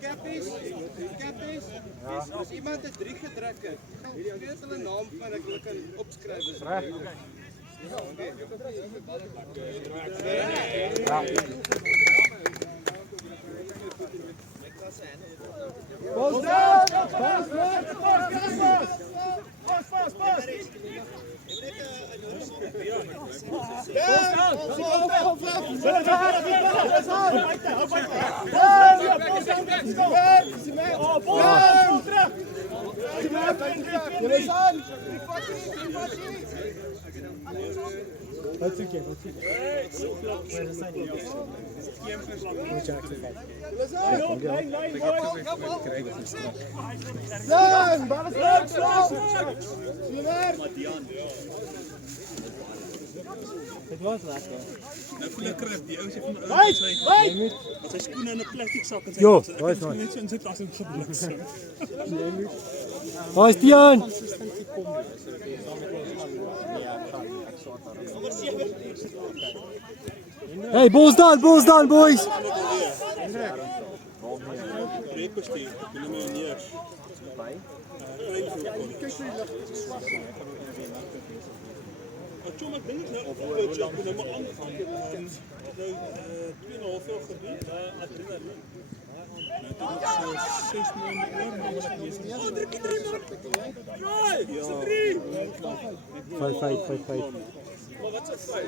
Kappies, as iemand het 3 gedruk het, weet hulle naam van ek wil kan opskryf is. Reg. Bos down! Pas! That's okay. Dit was lekker. Nou voel ek kry die ou sê van die ou sy skoene in 'n plastiek sak en sy net so in sy tas en gebliksem. Waar is Tiaan? Hey, balls down, boys. Reekbestuur, hulle meneer. Toen ik denk ik nou op het job en helemaal aangegaan. Nou 2,5 jaar gedoen. Adrenaline. Nou dit is 6 maanden oor, maar wat ek lees. Oh, 3 maanden. Ja, 3. 5. Maar wat is 5?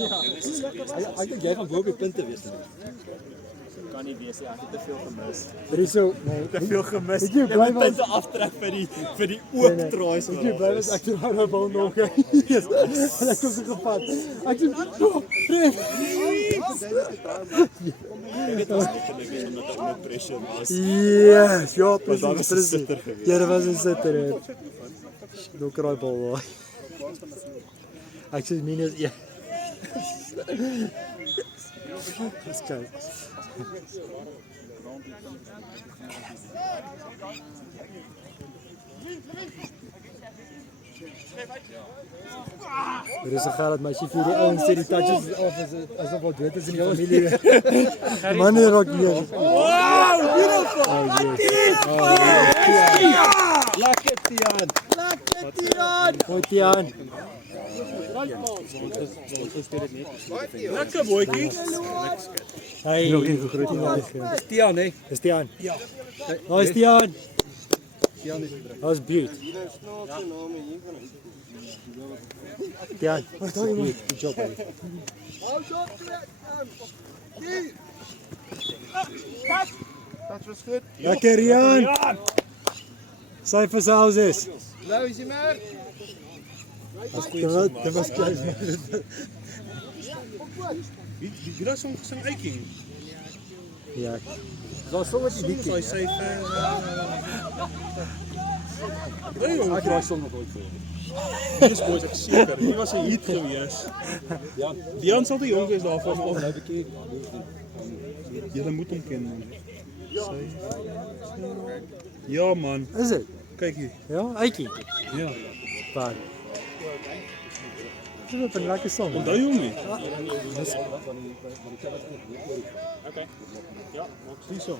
Ek dink jy gaan bo op die punte wees. Kan nie wees, ek het te veel gemis. Er is so, nee, Te veel gemis. Jy bly maar punte aftrek vir die oopdraai so. Jy bly as ek nou nou bal nog. Yes. En ek kom so gevat. Ek sê, "Ref." Ek het ons net gelukkig omdat ek met pressure was. Yes, ja, dat was 'n presies. sitter geweest. Ja, dit was 'n sitter. Nog kraai bal. Ek sê minus 1. Dis kyk. Er is 'n geld maar as jy vir die ouens sê die touches of asof wat weet is in die familie. Manne raak hier. Wow, beautiful. Lekker Tiaan. Hoi Tiaan. Lekker boetjie. Hey, nog een groot Tiaan. Tiaan hè. Dis Tiaan. Ja. Waar is Tiaan? Tiaan is Daar's Buut. Tiaan. Wat doen jy? Goed job. Dat was goed. Lekker Rian. Syfers houses. Nou is hy maar. Dit was klaar. Wie dat zo'n uitking? Ja. Daar's so wat jy Hy sê nee joh, ek raai som nog ooit voor. dis boys ek seker. Hier was 'n hit gewees. Ja. Dian sal te jong wees daarvan of nou bekeer. Jy moet hom ken man. Ja man. Is dit? Kyk hier. Ja, uitjie. Ja. Paar. Dit is 'n lekker song. Onthou jy hom nie? Okay. Ja, Die song.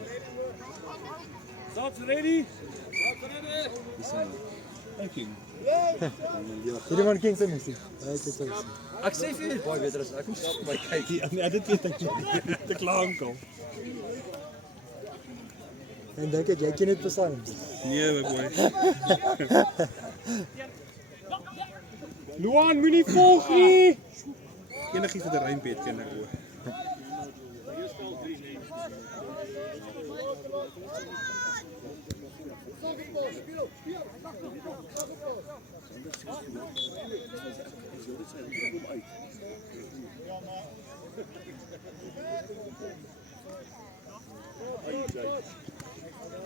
That's ready. Uitking. Hierdie man ken sy musiek. Hy het dit. Ek sê vir jou baie beter as ek moet stap my kyk. Ja, dit weet ek nie. Te klank al. En dink ek jy ken dit psalms. Nee, my boy. Luan, moenie volg nie. Enigiets wat 'n rympet ken ek hoor.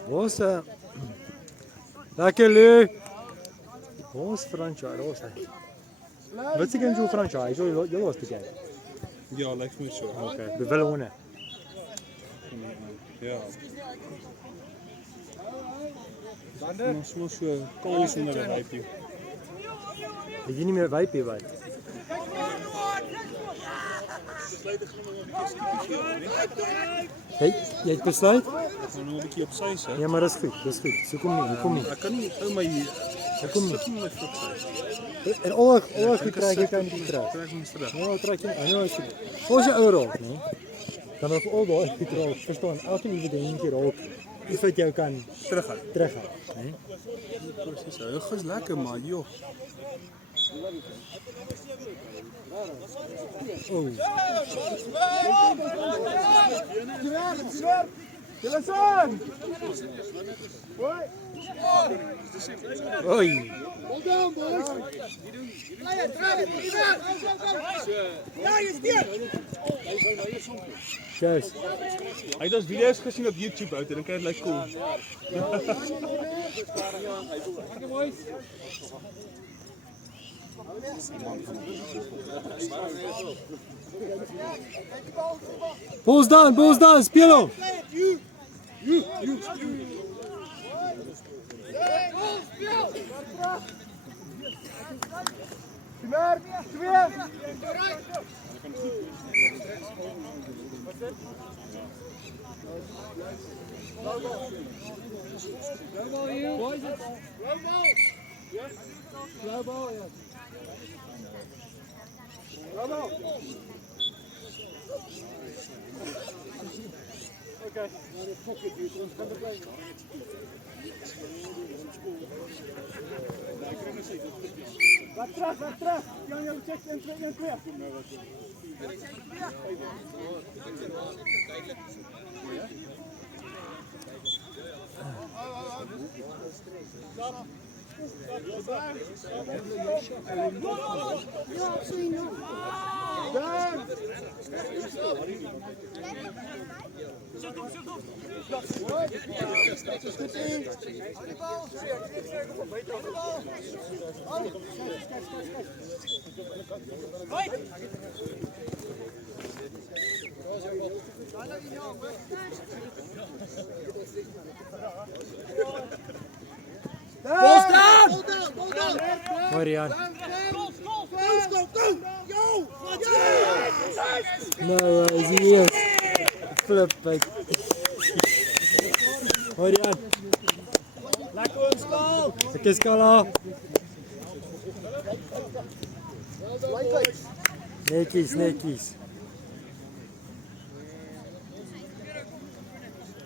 Ons lekker Lou. Ons franchise, ons. Wat sê jy oor franchise? Jy was te kyk. Ja, lyk vir my so. Okay, we willen winnen. Ja. Ons was so kaal sonder 'n wypie. Het jy nie meer wyp hier wat? Jy het besluit? Ons gaan nog 'n bietjie op sy sit. Ja, maar dis goed, dis goed. So kom nie. Ek kan nie ou my Hoekom nie? sit nie met voet sy. En oor goed trek jy kan nie trek. Trek my terug. Ja, trek jy. Nou is dit. As jy ou raak, nee. Dan op al daai goed raak, verstaan, elke nuwe dingetjie raak. Iets wat jou kan Terughou. nee. Presies. Dit is lekker maar joh. Oh. Oi. Cheers. Hy het ons video's gesien op YouTube uit en dan kyk dit lyk cool. Balls down, speel hom. Marian. No, is he yes. Flip it. Marian. Lekker ons goal. Ek is kala. Netjies.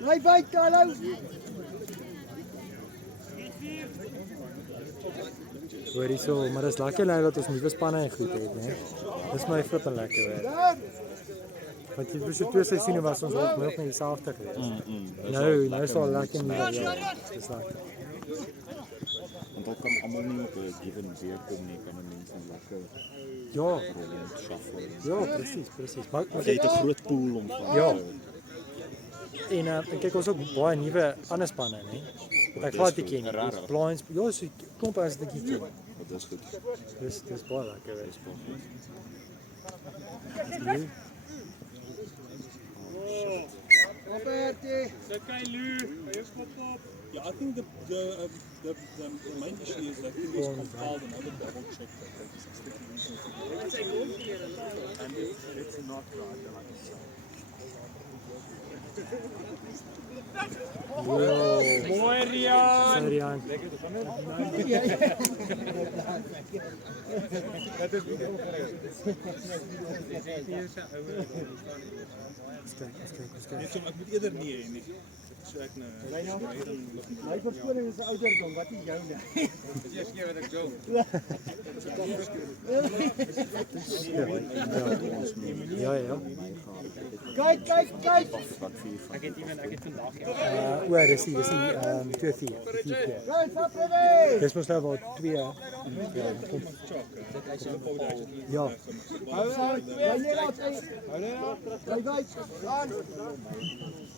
Ry by Carlo. Hoor hierso, maar dis lekker nou dat ons nuwe spanne en goed het, né? Dis my flippin lekker werk. Want die eerste 2 seisoene was ons ook nog nie dieselfde geweest. Nou is al lekker nie. Ja, dis lekker. Want dan kan almal nie op 'n given weer kom nie, kan mense lekker Ja, rond shuffle. ja, presies. Maar Jy het 'n groot pool om van Ja. te hou. en kyk ons ook baie nuwe ander spanne, né? Wat ek glad nie ken nie. Regtig? Blind, ja, so klomp as dit ken. Dit is goed. Dis baie lekker wees. Yeah, I think the main issue is that it is compiled and other double check that And it's not right, like it's Mooi Rian. net so ek moet eerder nee hê nie. So ek nou Hy verskoning is 'n ouderdom, wat is jou nou? Dis eers keer wat ek jong. Ja. Kyk. ek het vandag Oor dis 2-4. Guys, up ready. Dis mos nou wel 2. Ja. Hou uit. Ry by. Gaan.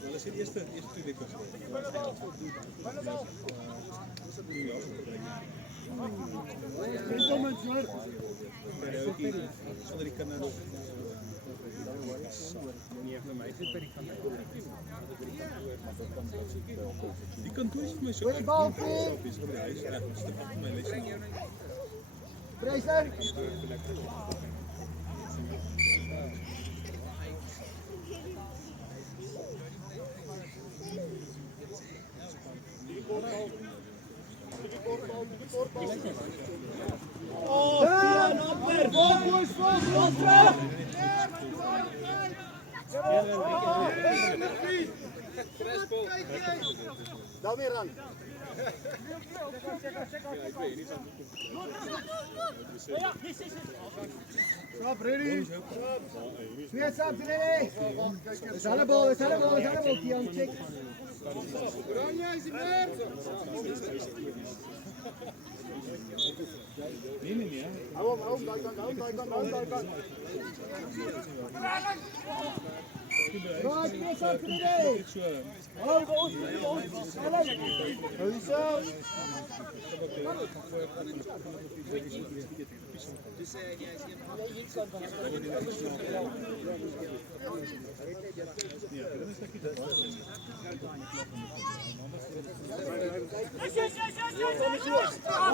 Wel is die eerste 2 weke. Dis om ons hoor. Sonder die kinders. Die kantoor is vir my so erg. Is op die huis reg, dit stap agter my les. Dan weer aan. Stop, ready. Smeer stop, ready. Is alle bal, Kian, check. Oranje is weer. Nee. Hou, daai kant. Right, smeer stop, ready. Hou ons. Hou jezelf.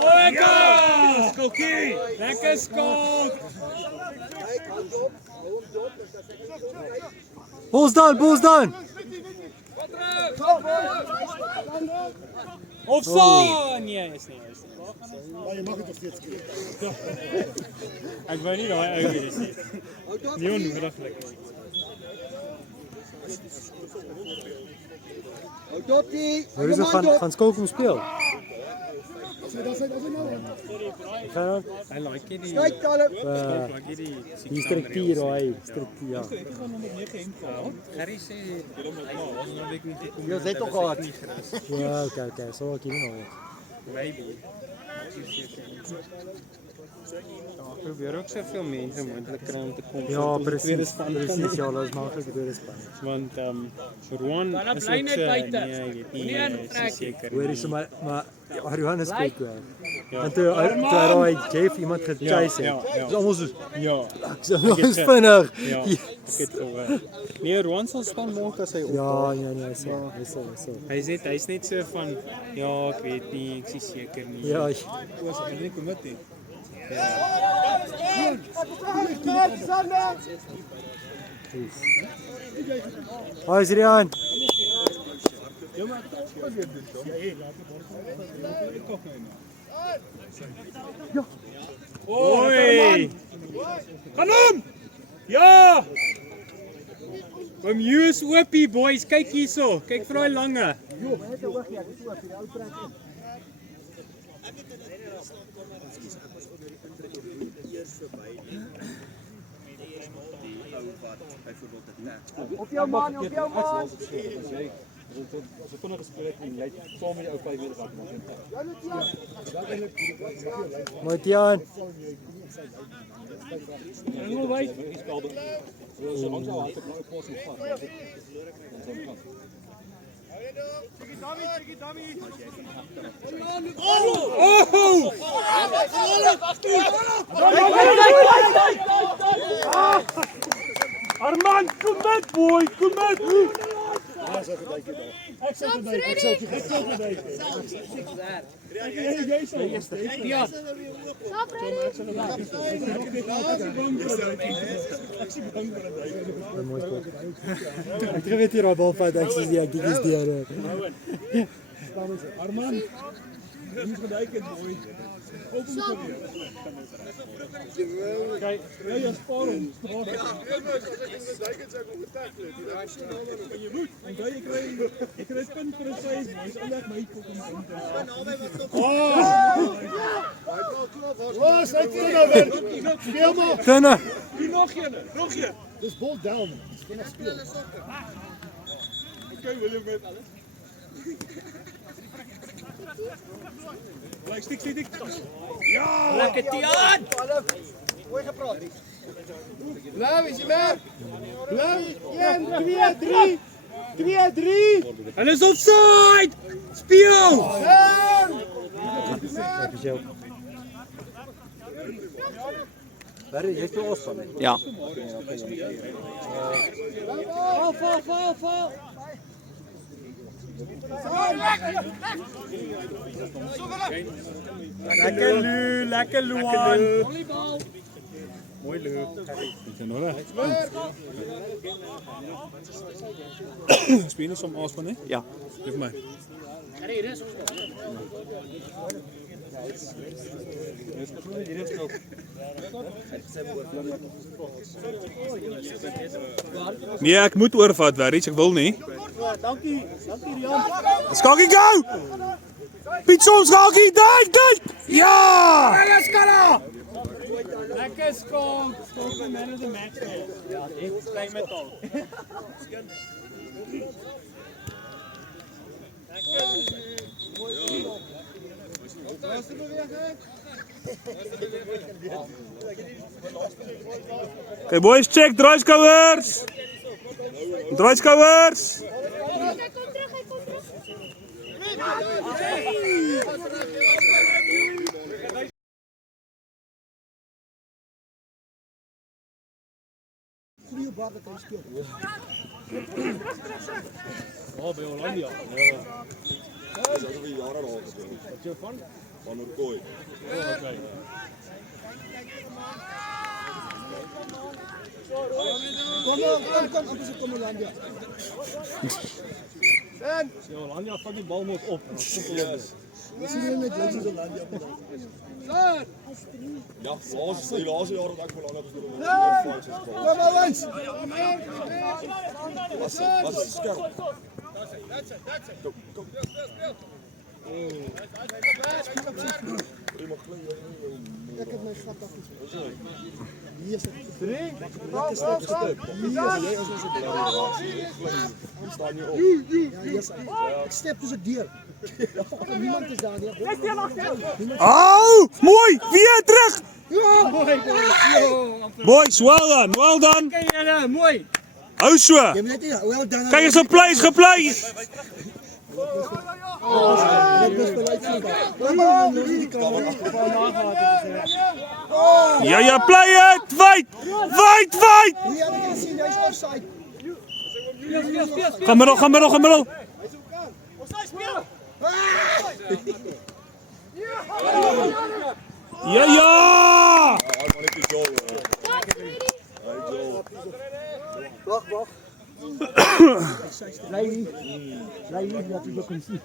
Lekker! Skokie! Lekker skok! Bulls done! Offside! Nee, is nie. Je mag het nog steeds doen. Ek wou nie daai ou wees nie. Nie onnodiglik. Hou dopie. Marisa gaan Skokum speel. Gaan Hy like die Kyk Caleb. die struktuur daai struktuur ja. Harry sê hy weet nie kom. Jy het toch gehad. Ja, okay, so ek hier nou. Maybe. Ek probeer ook soveel mense moontlik kry om te kom. Ja, vir die tweede presies. span. Presies, ja, dat is maklik die tweede span. Want Roan is ook so, nee, ek weet nie, is seker. Hoor jy so maar Ariane is kyk hoor. En toe hy Jeff iemand gechase het. Dis almal so Ja, ek is vinnig. ja, ek het gehoor. Nee, Roan sal span maak as hy op. Ja, nee, so. Hy's net so van, ja, ek weet nie, ek is seker nie. Ja, Was hy nie kom met nie. Hi Adrian. Oi! Gaan hom! Ja! Kom use oopie boys, kyk hierso. Kyk vir daai lange. Op jou man. As jy vinnig gespeel het en jy saam met die ou 5 weer wat maak. Matian. Engel wys. Hy speel dit. So lank al het ek nou 'n pas moet vat. Armand, kom met boy, kom met. Mooi spot. Ek weet hier daai bal vat ek sê ek is deur. Arman, jy moet geduik het boy. Kyk, Ja, spaar hom. Onthou jy kry punt vir 'n size boys. Al ek my kom in. Speel maar. Tinne. Nog een. Dis ball down. Okay, Willem met alles. Like stik. lekker Tiaan. Mooi gepraat. Blou, is jy weg? Blou, 1, 2, 3. 2, 3. Hulle is offside. Speel. Ek is jou. Barry, jy speel Osman. Ja. Val. Lekker Luan. Mooi loop. Speel jy som Osman, hè? Ja. Geef my. Nee, ek moet oorvat, Warriors, ek wil nie. Dankie Rian. Skakie gou! Pietson, Skakie, dink! Ja! Lekker skok. Skok die man of the match. Ja, dit kry met al. Laaste beweging. Okay, boys, check, draai skouers! Draai skouers! Oh, by Hollandia. Dat is alweer jaren al gespeeld. Wat jy van? Van Orkooi. Oh, okay. Kom Hollandia. Ja, Hollandia vat die bal mos op. Dis nie net links Hollandia. Ja, laatste jare dat ek belang het gespeeld. Kom ons. Was skerp. Ek het my gat afgespeel. Hier is dit. 3. Lekker stap gestuk. Hier jy is ons Ons staan nie op. Ja, yes. Ek stap dus ek deur. Niemand is daar nie. Au! Mooi! Weer terug! Mooi boys. Boys, well done! Kyk julle, mooi. Hou so! Jy moet net nie well done. Kyk eens geplay! Ja, play it! Wait! Ja, ek kan sien hy's offside. Gaan middel! Ja! Hij man, ik is goal. Hij goal. Wag. Lei nie dat jy kan sien.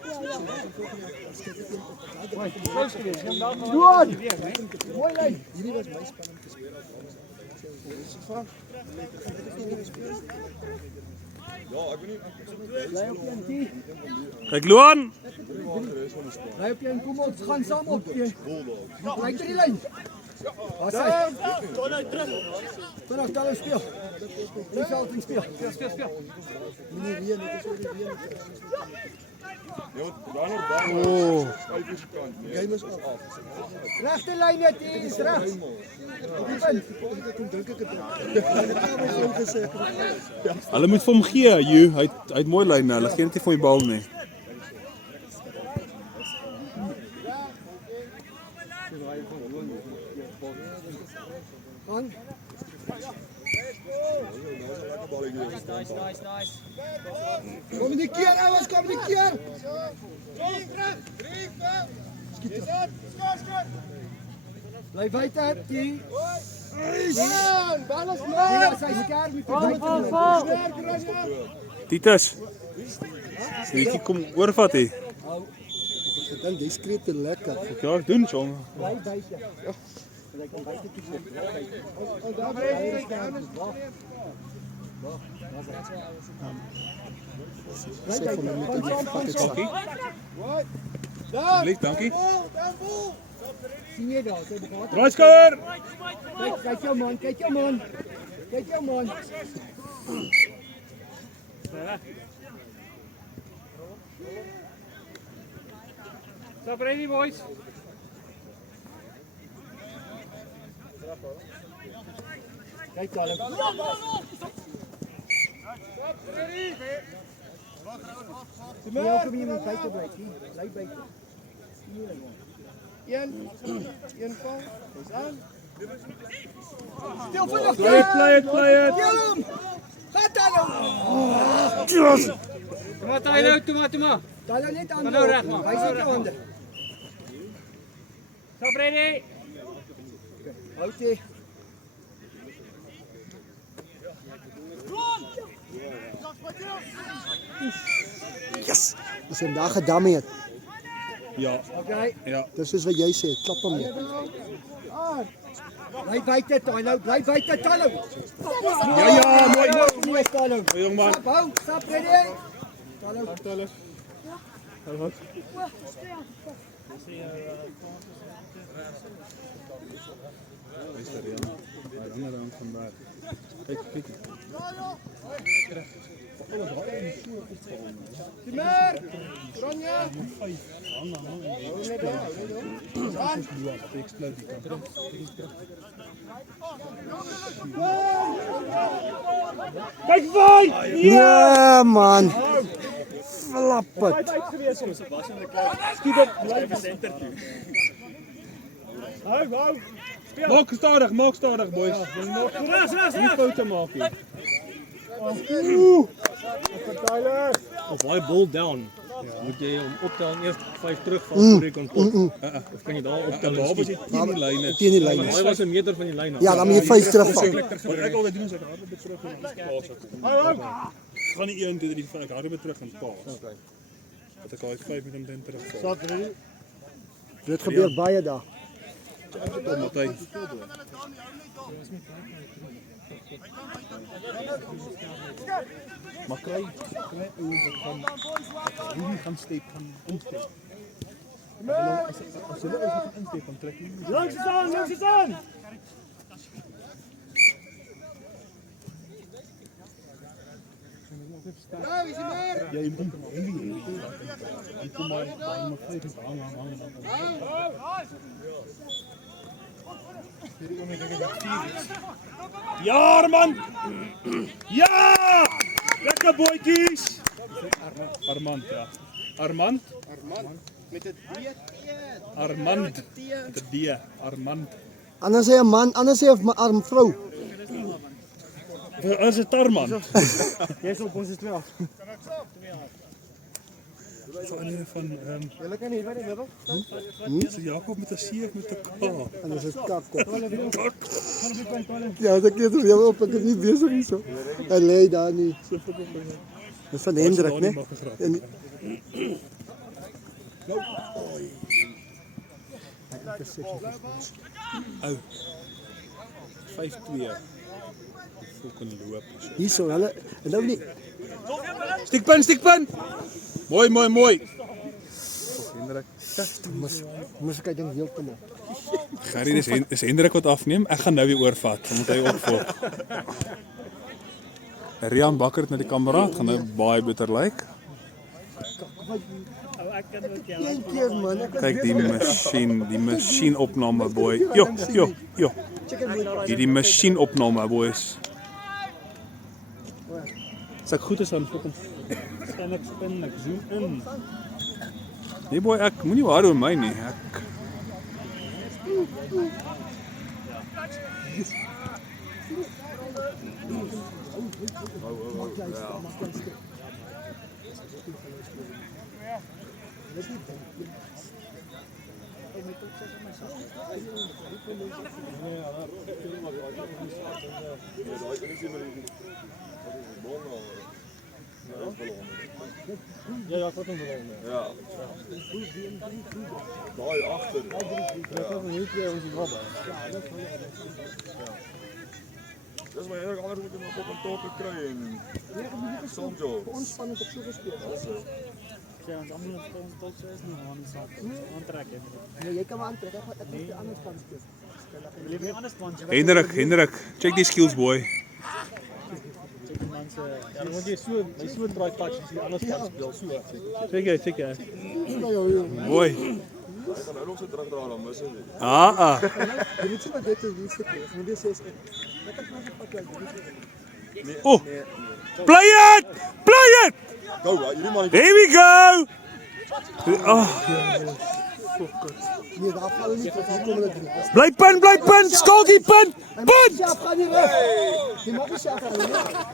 Doan! Mooi lei. Hierdie was my span om te speel. Ja, ik weet niet. Lei op die. Kijk, Luan! Lei op die kom ons gaan saam op. Lei die lyn. Wat sê? Vanaf daar speel. Die veld speel. Nee, weer net so die weer. Ja, daar nog bal. Oh. Skyf eens kant. Game is af. Regte lyn net hier, is reg. Ek kom dink ek het. Hulle moet vir hom gee, jy. Hy het mooi lyne. Hulle gee net nie vir die bal nie. Aan. Nice. Kommunikeer ouers, kommunikeer. Bly buite, die. Bal is maar. Sy skerp met die. Titus. Wie kom oorvat hier? Ek dink dis skreeu te lekker. Ja, ek doen so. Bly buite. Jy kan buite toe. Daar bly hy. Dankie. Wat? Dankie. Sien jy daar, sy begaat. Draaiskouer! Kyk jou man. Kyk jou man. Stop ready boys. Kyk daar. Ja, kom hier met buite bly. Bly buite. Een val. Dis aan. Play it. Toma. Tyler net aan. Nou reg maar. Hy is nie onder. Stop ready. Houte. Yes. Dis hom daar gedamie het. Ja, Okay. ja. Dis soos wat jy sê, klap hom net. Bly buite Tyler, bly buite Tyler. Ja, mooi. Mooi Tyler. Mooi jong man. Stap hou, stap ready. Tyler. Timmer. Ronja. Kyk vaai. Ja man. Flap het. Skiet dit bly senter toe. Hou. Maak stadig boys. Regs. Nie foute maak nie. Of daai ball down. Moet jy hom optel en eers 5 terugval voor jy kan pot. Of kan jy daar optel? Daar was jy teen die lyn is. Teen die lyn. Hy was 'n meter van die lyn af. Ja, dan moet jy 5 terugval. Wat ek altyd doen is ek hardloop terug en paas ek. Gaan nie 1 2 3 ek hardloop terug en paas. Okay. Dat ek al 5 met hom dan terugval. Dit gebeur baie daar. Tot Matthys. Maar kry ouens wat gaan step gaan instep. As hulle ook gaan instep van trek nie. Langs is aan. Ja, wie is maar? Ja, jy moet hom heavy hê. Jy kom maar hang 5 hang. Ja, Armand! Ja! Lekker boetjies! Armand, ja. Armand? Met 'n D. Armand. Met 'n D. Armand. Anders sê 'n man, anders sê 'n vrou. As 'n Tarman. Jy's op ons is 12. Van Julle kan hier by die middel. so Jakob met 'n C of met 'n K. En dis 'n kakkop. Ja, dat keer weer op, ek is nie besig hierso. Hy lê daar nie. Dis van Hendrik, né? En Ou. 5-2. Fucking loop. hierso, hulle nou nie. Stiekpunt. Mooi. Moes ek dink heeltemal. Gerrie, dis Hendrik wat afneem. Ek gaan nou weer oorvat. Dan moet hy opvolg. Rian Bakker het na die kamera, gaan nou baie beter lyk. Een keer man, ek was Kyk die masjienopname boy. Jo. Hierdie masjienopname boys. As ek goed is aan fucking scan ek spin, ek zoom in. Nee boy, ek moenie waar oor my nie. Ek Ja, ek het hom wel. Ja. Daai agter. Dis my eerlik anders moet jy nog op 'n top kry en soms jo. ontspanning op so gespeel. Ja, ons almal ons tot so is nie aan die saak. Aantrek het. Nee, jy kan maar aantrek, ek moet die ander kant speel. Wil jy nie anders plan? Hendrik, check die skills boy. Check die man se. Ja, dan moet jy so draai touch as jy anders kan speel so. Check jy. Boy. Hy kan nou nog so terugdra dan mis hy. Jy moet sien wat dit is, dis gekry. Moet jy sê ek het nog 'n pakkie. Oh. Play it. Go, hierdie man. Here we go. Oh, Nee, daar vallen niet tot hier komen er 3. Bly punt, skalkie punt. Punt. Sjef, ga nie weg. Die mag nie sjef gaan nie.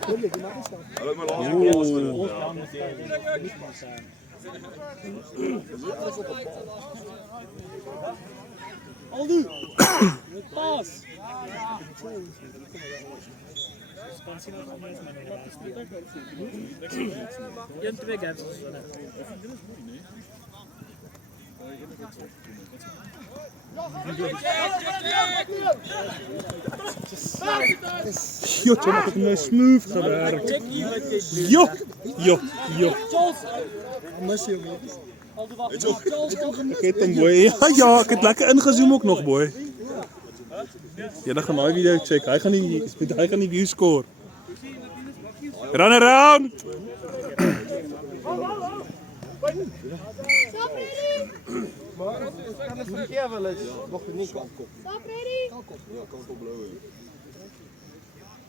Nee, die mag nie sjef. Hulle het my laaste plaas vir dit. Aldo. Pas. Een twee games is so net. Jo, Tom, ek het nou smooth gewerk. Jo. Mis jou mee. Ek het hom boy. Ja, ek het lekker ingezoom ook nog boy. Jy gaan daai video check. Hy gaan die view score. Run around.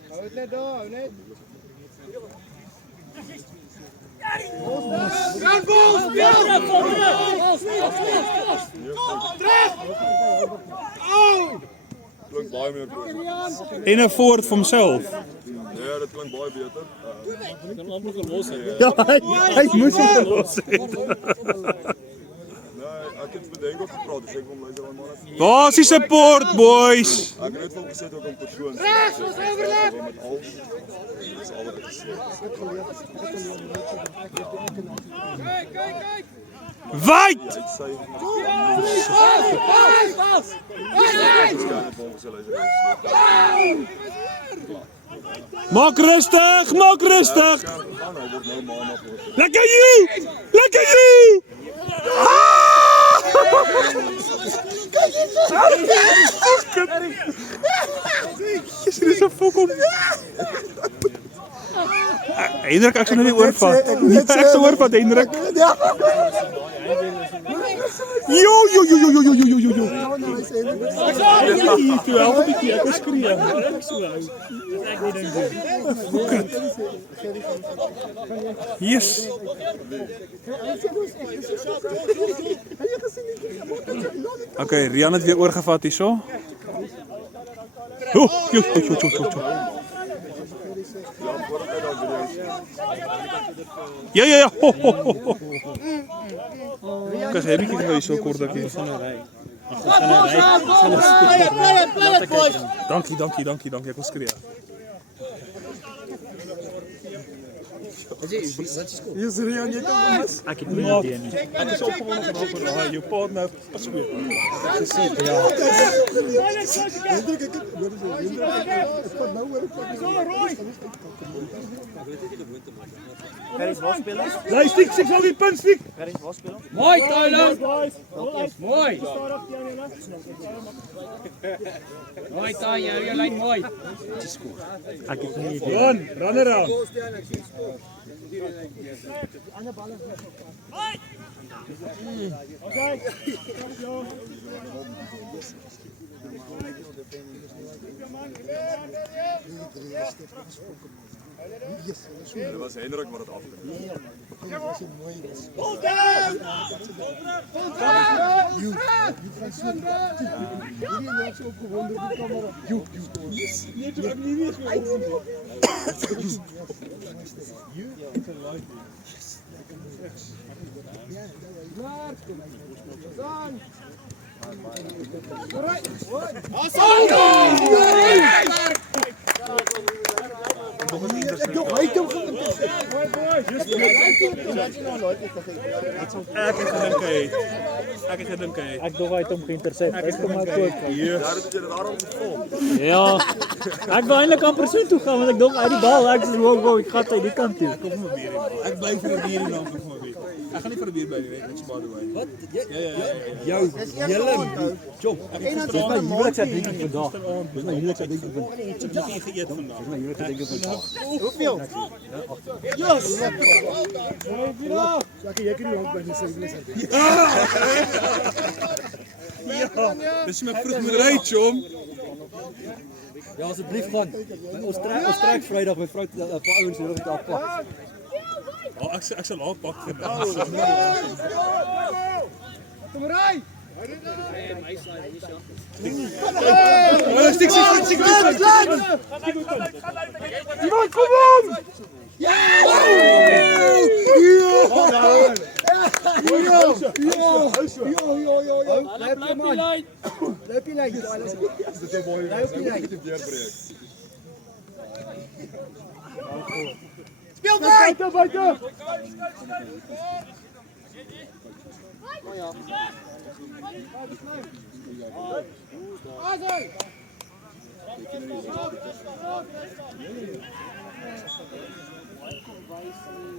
Hou het net daar, hou net. Klink baie meer goed. En 'n forward vir homself. Ja, dit klink baie beter. Ja, hy moes hom los het. Nee, ek het bedenk of gepraat, dus ek wil luister aan maar. Waar is die support boys? Ek het net van gesit ook 'n persoon. Regs, ons overlap. Met al. Dis al wat ek gesê het. Wait! Dit sê Maak rustig, maak rustig. Lekker you! Lekker you! Yes, dit is 'n fok op. Hendrik, ek gaan nou nie oorvat. Ek sou oorvat, Hendrik. Jo. Toe help 'n bietjie, ek is skree. Ek so hou. Ek nie dink doen. Yes. Okay, Rian het weer oorgevat hierso. Jo. Ja. Kyk, heb ik hier zo kort dat ik van 'n ry. Dankie, ek was skree. Hier is Rian, jy kan mis. Ek het nie idee nie. Ek is opgewonde genoeg vir daai jou partner gespeel. Hendrik, ek hoor ek vat nou oor Bly stiek, sal die punt stiek. Mooi Tyler. Mooi. Mooi Tyler, jy lyk mooi. Ek het nie idee. Run around. Dit was Hendrik wat het afgeneem. Ek het gedink hy. Ek dog hy het hom geïntersept. Hy kom maar voor. Ja, dit het jy dit daarom gefilm. Ja. Ek wou eintlik aan persoon toe gaan want ek dog uit die bal. Ek sê wow, ek gaan uit die kant toe. Kom maar bier. Ek bly vir 'n bier en dan kom maar bier. Ek gaan nie vir 'n bier by die net spaar doen. Wat? Ja. Jom. Ek het My huwelik ek dink vandag. Dis my huwelik ek dink vandag. Ek het nie geëet vandag. My huwelik ek dink vandag. hoeveel? Jackie, jy kan nie ook by die singles uit. Dis my vroeg moet ry, Jom. Ja, asseblief gaan. Ons trek Vrydag my vrou 'n paar ouens hier op die pad. Ek sal laat pak vandag. Kom ry. Iemand, kom om! Speel buiten, buiten!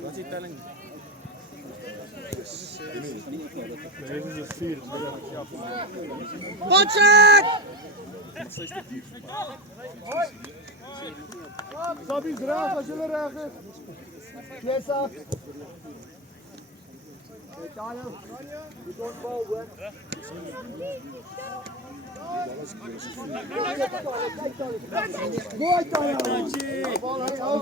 Wat is die telling? Sabie graag as julle reg is. Jessa. Daniel. Die bal hoor. Mooi Daniel. Bal hy hou.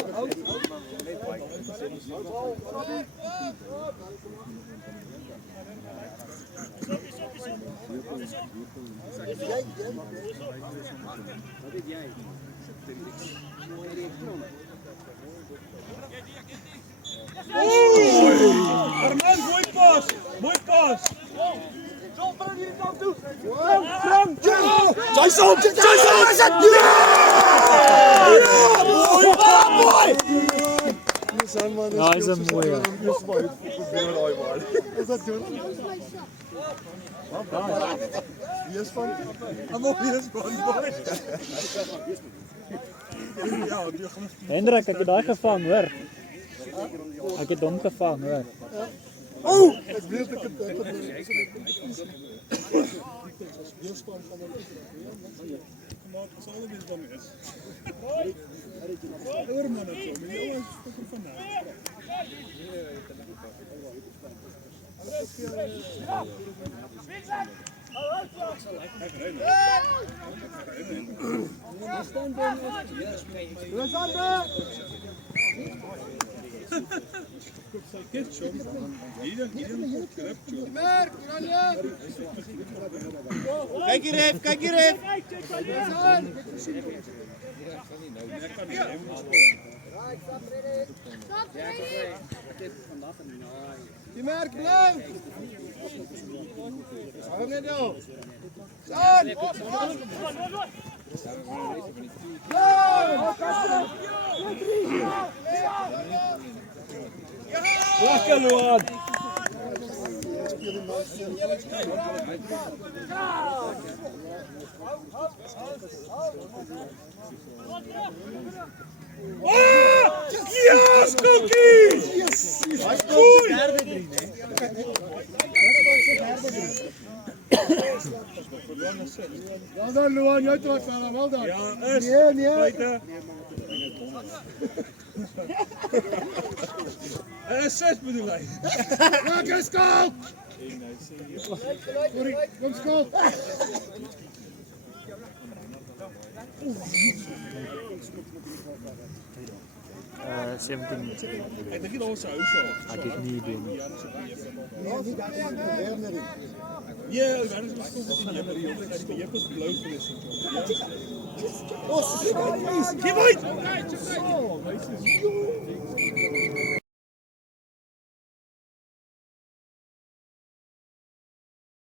Armand, mooi pas! Mooi pas! Ja, is een mooie. Is dat doen? Wees van. Almal wees van. Hendrik, ek het daai gevang, hoor. Ek het hom gevang, hoor. Ek weet ek het Maak ons alle weer bang is. Oor man het so, maar jy is stikker van nou. Kyk hier ref, kyk hier ref. Die merk blauw. Hang net nou. Staan. Lekker Luan. Yes, cookies! Yes! Goed! Wel dan Luan, jy het wat van wel dan. Ja, is. Nee. Buite. Assist bedoel hy. Maak 'n skaal. Kom skaal. 17 minuten. Ek dink dit ons hou so. Ek het nie idee nie. Ja, daar is mos kom in die hele tyd die jeppies blou gewees het. Gee uit.